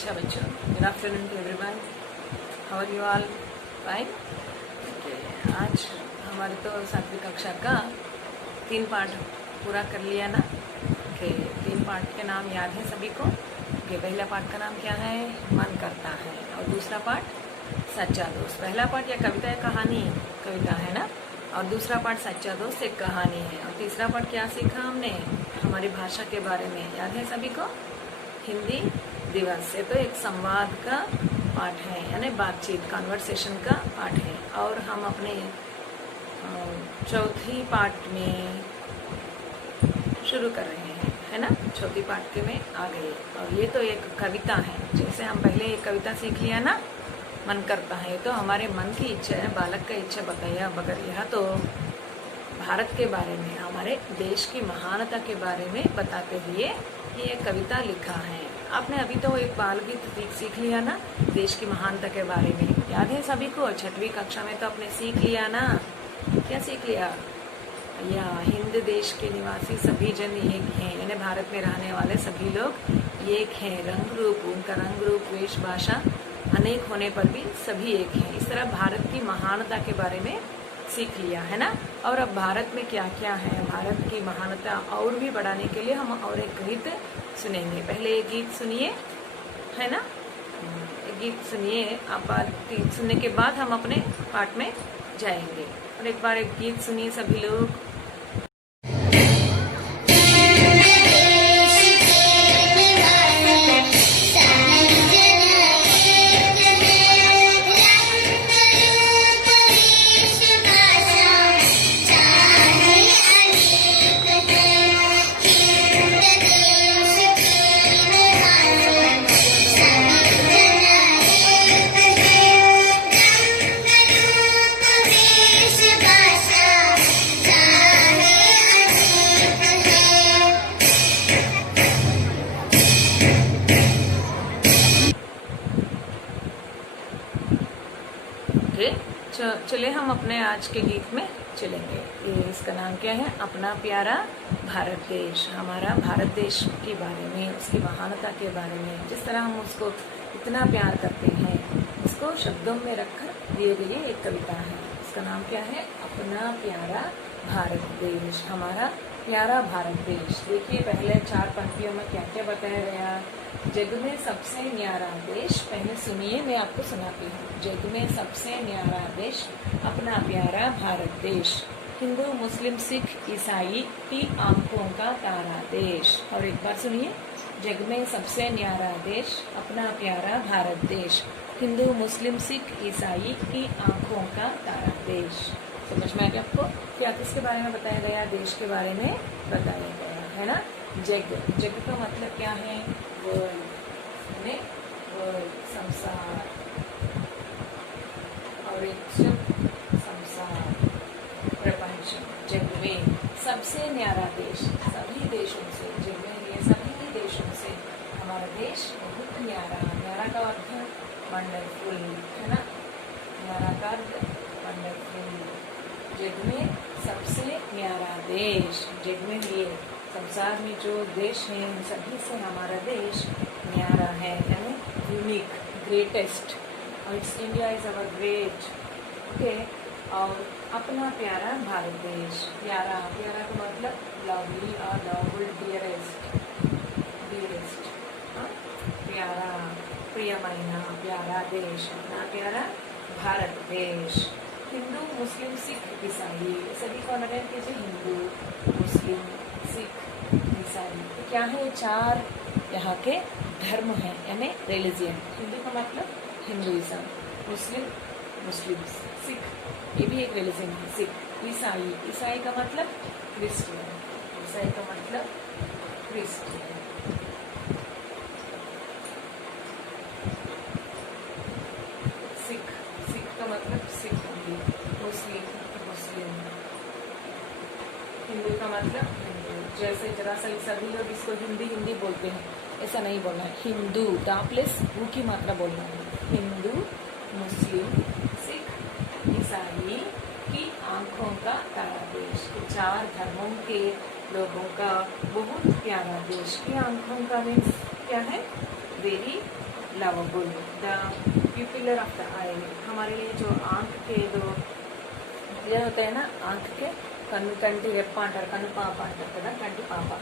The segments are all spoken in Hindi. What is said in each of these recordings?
अच्छा बच्चों, good afternoon to everyone. How are you all? Fine. आज हमारे तो 7वीं कक्षा का 3 पाठ पूरा कर लिया ना। ओके, 3 पाठ के नाम याद है सभी को? ओके, पहला पाठ का नाम क्या है? मन करता है। और दूसरा पाठ सच्चा दोस्त। पहला पाठ या कविता या कहानी? कविता है ना। और दूसरा पाठ सच्चा दोस्त एक कहानी है। और तीसरा पाठ क्या सीखा हमने? हमारी भाषा के बारे में। याद है सभी को? हिंदी दिवस से तो एक संवाद का पाठ है, यानी बातचीत, कन्वर्सेशन का पाठ है। और हम अपने चौथी पाठ में शुरू कर रहे हैं, है ना। चौथी पाठ के में आ गए। और ये तो एक कविता है। जैसे हम पहले एक कविता सीख लिया ना, मन करता है, तो हमारे मन की इच्छा है, बालक का इच्छा बताया बगैर। यह तो भारत के बारे में, हमारे देश की महानता के बारे में बताते हुए ये कविता लिखा है। आपने अभी तो एक बाल गीत सीख लिया ना, देश की महानता के बारे में। याद है सभी को? 6वीं कक्षा में तो आपने सीख लिया ना। क्या सीख लिया? या हिंद देश के निवासी सभी जन एक हैं, यानी भारत में रहने वाले सभी लोग एक हैं। रंग रूप, उनका रंग रूप, वेश, भाषा अनेक होने पर भी सभी एक हैं। इस तरह भारत की महानता के बारे में सीख लिया है ना। और अब भारत में क्या क्या है, भारत की महानता और भी बढ़ाने के लिए हम और एक गीत सुनेंगे। पहले एक गीत सुनिए, है ना। एक गीत सुनिए। आप गीत सुनने के बाद हम अपने पाठ में जाएंगे। और एक बार एक गीत सुनिए सभी लोग। चले हम अपने आज के गीत में चलेंगे। ये इसका नाम क्या है? अपना प्यारा भारत देश। हमारा भारत देश के बारे में, उसकी महानता के बारे में, जिस तरह हम उसको इतना प्यार करते हैं, उसको शब्दों में रखकर दिए गए एक कविता है। इसका नाम क्या है? अपना प्यारा भारत देश। हमारा प्यारा भारत देश। देखिए पहले 4 पंक्तियों में क्या क्या बताया गया। जग में सबसे न्यारा देश। पहले सुनिए, मैं आपको सुनाती हूँ। जग में सबसे न्यारा देश, अपना प्यारा भारत देश। हिंदू, मुस्लिम, सिख, ईसाई की आंखों का तारा देश। और एक बार सुनिए। जग में सबसे न्यारा देश, अपना प्यारा भारत देश। हिंदू, मुस्लिम, सिख, ईसाई की आंखों का तारा देश। समझ में आ गया आपको? क्या किसके बारे में बताया गया? देश के बारे में बताया गया है ना। जग, जग का मतलब क्या है? वर्ल्ड, संसार। और एक संसार, प्रपंच। जग में सबसे न्यारा देश, सभी देशों से, जग में ये सभी देशों से हमारा देश बहुत न्यारा। न्यारा का अर्थ है वंडरफुल, है ना। न्यारा का अर्थ वंडरफुल। जग में सबसे न्यारा देश। जग में ये संसार में जो देश हैं, उन सभी से हमारा देश न्यारा है, यानी यूनिक, ग्रेटेस्ट। और India is our great. Okay. और अपना प्यारा भारत देश। प्यारा, प्यारा का मतलब लवली और लवफुल, डियरेस्ट, डियरेस्ट। प्यारा, प्रियमयना, प्यारा देश, अपना प्यारा भारत देश। हिंदू, मुस्लिम, सिख, ईसाई, सभी को अनडेट कीजिए। हिंदू, मुस्लिम, सिख, ईसाई। तो क्या है? 4 यहाँ के धर्म हैं, यानी रिलीजियन। हिंदू का मतलब हिंदुइज्म, मुस्लिम, मुस्लिम, सिख, ये भी एक रिलीजन है, सिख। ईसाई, ईसाई का मतलब क्रिश्चियन, ईसाई का मतलब क्रिश्चियन। सिख, सिख का मतलब सिख होगी। मुस्लिम, मुस्लिम। हिंदू का मतलब हिंदू। जैसे जरा सा सभी लोग इसको हिंदी हिंदी बोलते हैं, ऐसा नहीं बोलना है। हिंदू, दा प्लस वो की मात्रा बोलना है। हिंदू, मुस्लिम, सिख, ईसाई की आंखों का तारा देश। 4 धर्मों के लोगों का बहुत प्यारा देश। की आंखों का मीन्स क्या है? वेरी लवबुल, द प्यूपिलर ऑफ द आई, हमारे लिए जो आँख के दो ये होते हैं ना, आँख के कंटी रेप्पा अंटार, कनु पापा अंटार कदा, कंटी पापा,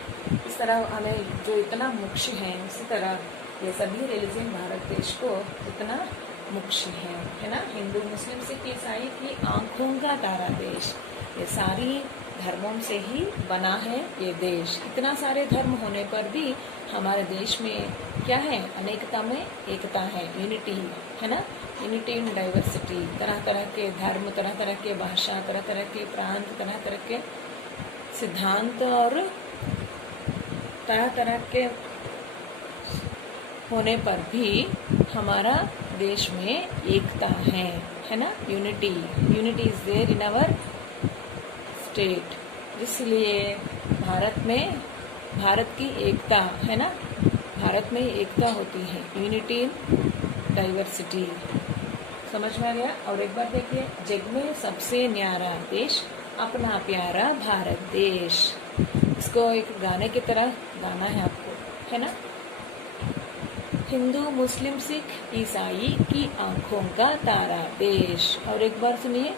इस तरह हमें जो इतना मुख्य है, इसी तरह ये सभी रिलीजन भारत देश को इतना मुख्य है ना। हिंदू मुस्लिम सिख ईसाई की आँखों का तारा देश, ये सारी धर्मों से ही बना है ये देश। इतना सारे धर्म होने पर भी हमारे देश में क्या है, अनेकता में एकता है, यूनिटी है ना, यूनिटी इन डाइवर्सिटी। तरह तरह के धर्म, तरह तरह के भाषा, तरह तरह के प्रांत, तरह तरह के सिद्धांत और तरह तरह के होने पर भी हमारा देश में एकता है ना, unity, unity is there in our state. इसलिए भारत में, भारत की एकता है ना, भारत में एकता होती है, यूनिटी इन डाइवर्सिटी। समझ में आ गया। और एक बार देखिए, जग में सबसे न्यारा देश अपना प्यारा भारत देश, इसको एक गाने की तरह गाना है आपको, है ना। हिंदू मुस्लिम सिख ईसाई की आंखों का तारा देश। और एक बार सुनिए,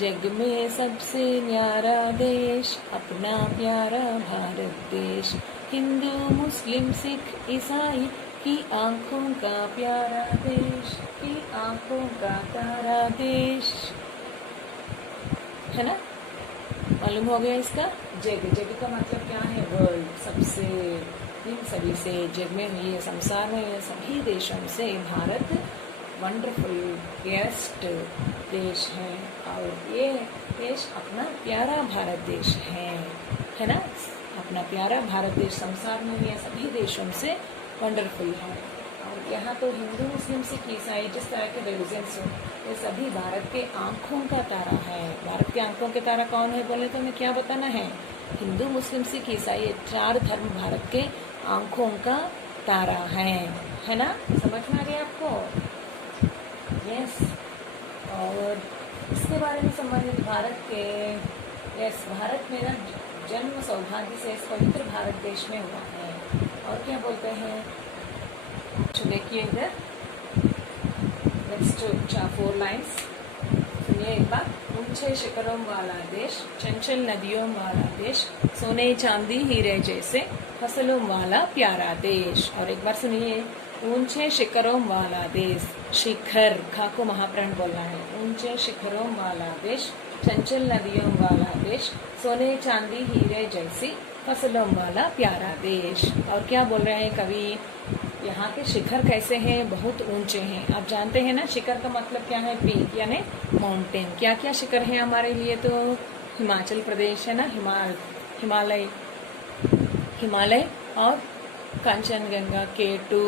जग में सबसे न्यारा देश अपना प्यारा भारत देश, हिंदू मुस्लिम सिख ईसाई की आंखों का प्यारा देश, की आंखों का तारा देश, है ना। मालूम हो गया इसका। जग, जग का मतलब क्या है, वर्ल्ड, सबसे, इन सभी से, जग में हुई संसार में सभी देशों से भारत वंडरफुल गेस्ट देश है। और ये देश अपना प्यारा भारत देश है ना। अपना प्यारा भारत देश संसार में ये सभी देशों से वंडरफुल है। और यहाँ तो हिंदू मुस्लिम सिख ईसाई जिस तरह के रिलीजन्स हो, ये सभी भारत के आंखों का तारा है। भारत के आंखों के तारा कौन है बोले तो हमें क्या बताना है, हिंदू मुस्लिम सिख ईसाई, चार धर्म भारत के आंखों का तारा है ना। समझ में आ गया आपको। यस। और इसके बारे में संबंधित भारत के, यस, भारत में ना जन्म सौभाग्य से इस पवित्र भारत देश में हुआ है। और क्या बोलते हैं, तो देखिए इधर नेक्स्ट 4 लाइन्स सुनिए एक बार। ऊंचे शिखरों वाला देश, चंचल नदियों वाला देश, सोने चांदी हीरे जैसे फसलों वाला प्यारा देश। और एक बार सुनिए, ऊंचे शिखरों वाला देश, शिखर खा को महाप्राण बोलना है, ऊंचे शिखरों वाला देश, चंचल नदियों वाला देश, सोने चांदी हीरे जैसी फसलों वाला प्यारा देश। और क्या बोल रहे हैं कवि, यहाँ के शिखर कैसे हैं, बहुत ऊंचे हैं। आप जानते हैं ना शिखर का मतलब क्या है, पीक यानी माउंटेन। क्या क्या शिखर है हमारे लिए, तो हिमाचल प्रदेश है ना, हिमालय, हिमालय और कंचनजंगा, केटू,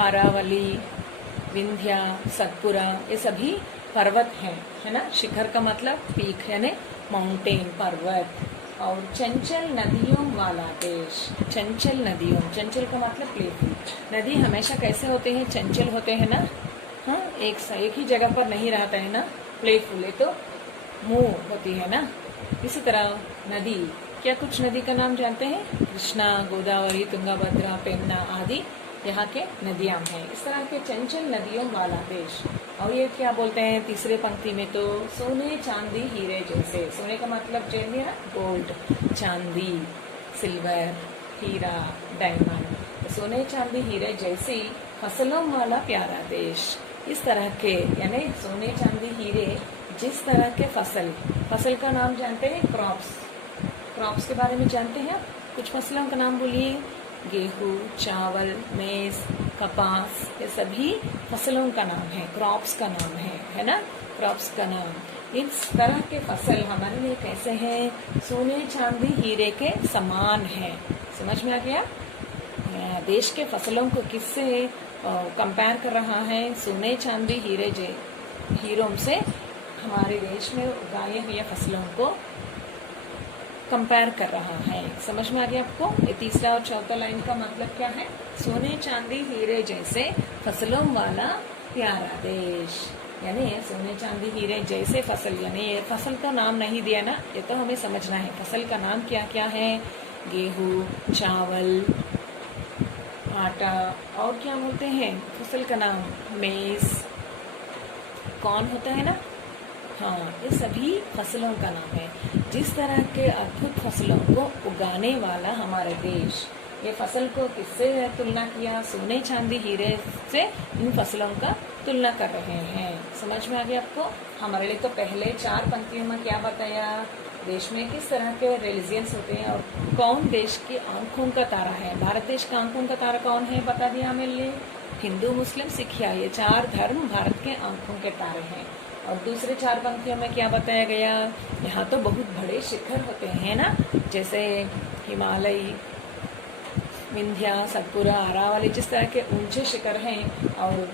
अरावली, विंध्या, सतपुरा, ये सभी पर्वत हैं, है ना। शिखर का मतलब पीक यानी माउंटेन, पर्वत। और चंचल नदियों वाला देश, चंचल नदियों, चंचल का मतलब प्लेफुल। नदी हमेशा कैसे होते हैं, चंचल होते हैं ना, हाँ, एक ही जगह पर नहीं रहता है ना, प्लेफुल है तो मूव होती है ना। इसी तरह नदी, क्या कुछ नदी का नाम जानते हैं, कृष्णा, गोदावरी, तुंगाभद्रा, पेन्ना आदि यहाँ के नदियाँ हैं। इस तरह के चंचल नदियों वाला देश। और ये क्या बोलते हैं तीसरे पंक्ति में, तो सोने चांदी हीरे जैसे। सोने का मतलब जैसे ना गोल्ड, चांदी, सिल्वर, हीरा, डायमंड, तो सोने चांदी हीरे जैसी फसलों वाला प्यारा देश। इस तरह के यानी सोने चांदी हीरे जिस तरह के फसल का नाम जानते हैं, क्रॉप्स के बारे में जानते हैं आप, कुछ फसलों का नाम बोलिए। गेहूँ, चावल, मेज, कपास, ये सभी फसलों का नाम है, क्रॉप्स का नाम है ना, क्रॉप्स का नाम। इस तरह के फसल हमारे लिए कैसे हैं, सोने चांदी हीरे के समान है। समझ में आ गया। देश के फसलों को किससे कंपेयर कर रहा है, सोने चांदी हीरों से हमारे देश में उगाए हुए फसलों को कंपेयर कर रहा है। समझ में आ गया आपको। ये तीसरा और चौथा लाइन का मतलब क्या है, सोने चांदी हीरे जैसे फसलों वाला प्यारा देश, यानी सोने चांदी हीरे जैसे फसल, यानी ये फसल का नाम नहीं दिया ना, ये तो हमें समझना है फसल का नाम क्या क्या है। गेहूँ, चावल, आटा, और क्या बोलते हैं फसल का नाम, मेज़, कॉर्न होता है ना, हाँ, ये सभी फसलों का नाम है। जिस तरह के अद्भुत फसलों को उगाने वाला हमारा देश, ये फसल को किससे तुलना किया, सोने चांदी हीरे से इन फसलों का तुलना कर रहे हैं। समझ में आ गया आपको? हमारे लिए तो पहले 4 पंक्तियों में क्या बताया, देश में किस तरह के रिलीजियंस होते हैं और कौन देश की आंखों का तारा है। भारत देश का आंखों का तारा कौन है बता दिया मेरे लिए, हिंदू, मुस्लिम, सिख, ये 4 धर्म भारत के आंखों के तारे हैं। और दूसरे 4 पंक्तियों में क्या बताया गया, यहाँ तो बहुत बड़े शिखर होते हैं ना, जैसे हिमालय, विंध्या, सतपुरा, अरावली, जिस तरह के ऊंचे शिखर हैं, और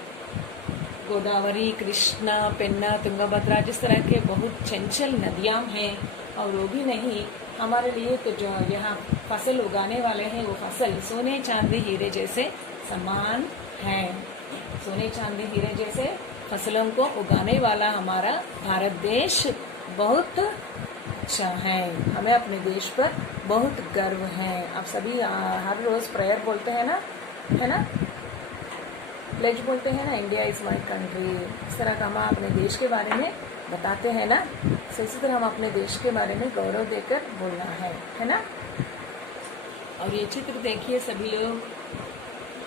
गोदावरी, कृष्णा, पेन्ना, तुंगभद्रा, जिस तरह के बहुत चंचल नदियाँ हैं। और वो भी नहीं, हमारे लिए तो जो यहाँ फसल उगाने वाले हैं वो फसल सोने चांदी हीरे जैसे समान हैं। सोने चांदी हीरे जैसे फसलों को उगाने वाला हमारा भारत देश बहुत अच्छा है। हमें अपने देश पर बहुत गर्व है। आप सभी हर रोज़ प्रेयर बोलते हैं ना, है ना, प्लेज बोलते हैं ना, इंडिया इज़ माई कंट्री। इस तरह का हम अपने देश के बारे में बताते हैं ना, तो इसी तरह हम अपने देश के बारे में गौरव देकर बोलना है ना। और ये चित्र देखिए सभी लोग,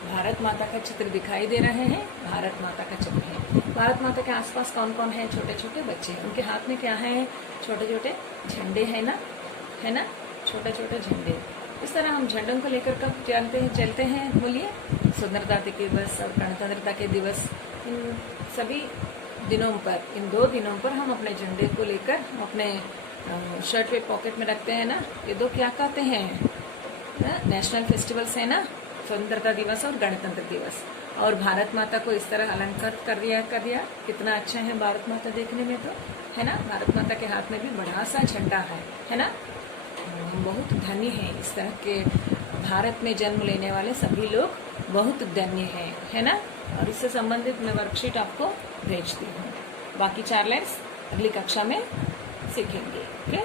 भारत माता का चित्र दिखाई दे रहे हैं, भारत माता का चित्र है। भारत माता के आसपास कौन कौन है, छोटे छोटे बच्चे, उनके हाथ में क्या है, छोटे छोटे झंडे हैं ना, है ना, छोटे छोटे झंडे। इस तरह हम झंडों को लेकर कब चलते हैं बोलिए, स्वतंत्रता दिवस और गणतंत्रता के दिवस, इन सभी दिनों पर, इन 2 दिनों पर हम अपने झंडे को लेकर अपने शर्ट पे पॉकेट में रखते हैं ना। ये 2 क्या कहते हैं, नेशनल फेस्टिवल्स है ना, स्वतंत्रता दिवस और गणतंत्र दिवस। और भारत माता को इस तरह अलंकृत कर दिया, कितना अच्छा है भारत माता देखने में, तो है ना। भारत माता के हाथ में भी बड़ा सा झंडा है ना। बहुत धन्य है, इस तरह के भारत में जन्म लेने वाले सभी लोग बहुत धन्य है ना। और इससे संबंधित मैं वर्कशीट आपको भेजती हूँ। बाकी 4 लाइन्स अगली कक्षा में सीखेंगे। ओके।